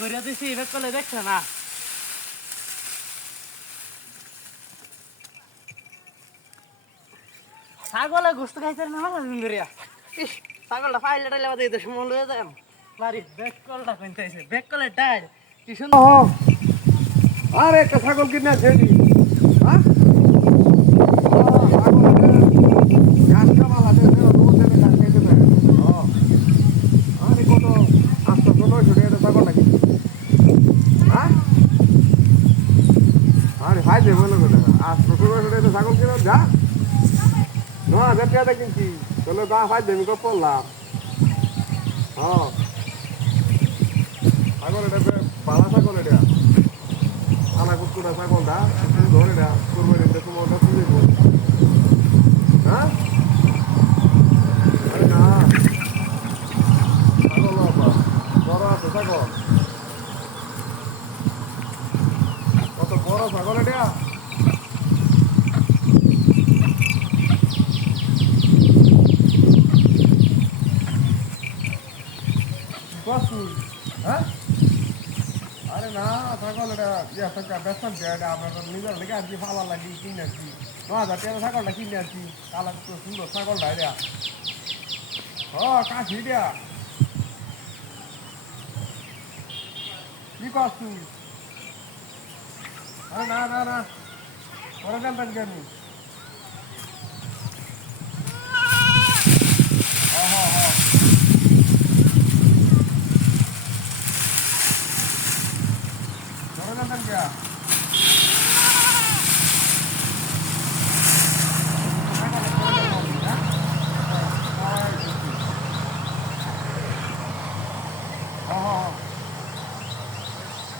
ঘুরিয়ে দিছি এবার করলে দেখছে না ছাগলে গোস্ত খাইছে না ঘুরিয়া ছাগলটা ফাইলে টাইলে বাদে দিতে সময় লয়ে যায় বাড়ি বেক কলটা কিনতেছে বেক কলে ডাল কি সুন্দর আর একটা ছাগল কিনে ছেড়ি হ্যাঁ ঘাসটা ভালো আছে রোজ এনে ঘাস খাইতে পারে আরে কত 800 900 ছাগল নাকি হ্যাঁ আরে ভাই দেবো না কথা 800 900 ছাগল কিনে যা 9000 টাকা কিনছি চলো গা ভাই দেবো তো পড়লাম হ্যাঁ ছাগল এটা পালা ছাগল এটা আলা কুকুরা ছাগলটা ধরে এটা করবো এটা তোমার ওটা তুলে দেবো হ্যাঁ আরে না ছাগল বাবা বড় আছে ছাগল কত বড় ছাগল এটা হ্যাঁ আরে না ছাগল এটা বেসন এটা আপনার নিজের লেগে আর কি ভালো লাগে কিনে আসছি 9000 টাকা ছাগলটা কিনে আসছি কালা সুন্দর ছাগলটা এটা ও কাশি এটা কি কস তুই আরে না না না পরে জানতেন কেন পরে জানতেন কে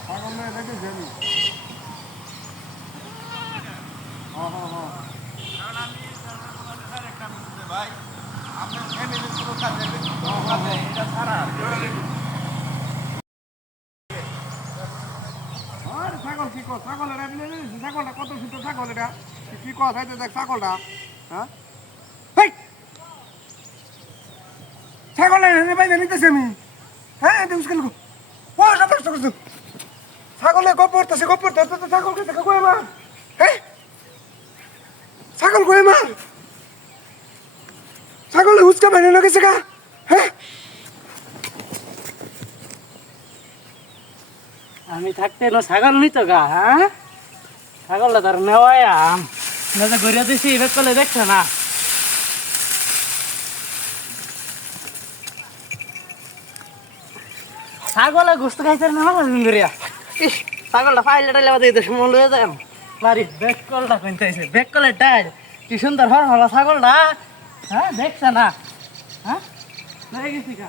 পাগল মেয়ে দেখেছি আমি ছাগল কি কর ছাগল ছাগলটা কত সুন্দর ছাগল এটা কি কথা দেখ ছাগলটা হ্যাঁ ছাগল বাইরে নিতেছি আমি হ্যাঁ মুশকিল ও ছাগলে গপ পড়তেছে ছাগল কে দেখা কই মা হ্যাঁ ছাগল কই মা ছাগল হুচকা বাইরে লাগেছে কা হ্যাঁ আমি থাকতে না ছাগল নিত গা হ্যাঁ ছাগলটা তার নেওয়াই না যে ঘুরিয়ে দিছি এবার করলে দেখছে না ছাগলে গোস্ত খাইছে না ঘুরিয়া ছাগলটা ফাইলে টাইলে বাদে দিতে সময় লয়ে যায় বাড়ি বেক কলটা কিনতেছে বেক কলে ডাল কি সুন্দর হর হলা ছাগলটা হ্যাঁ দেখছে না হ্যাঁ গেছি গা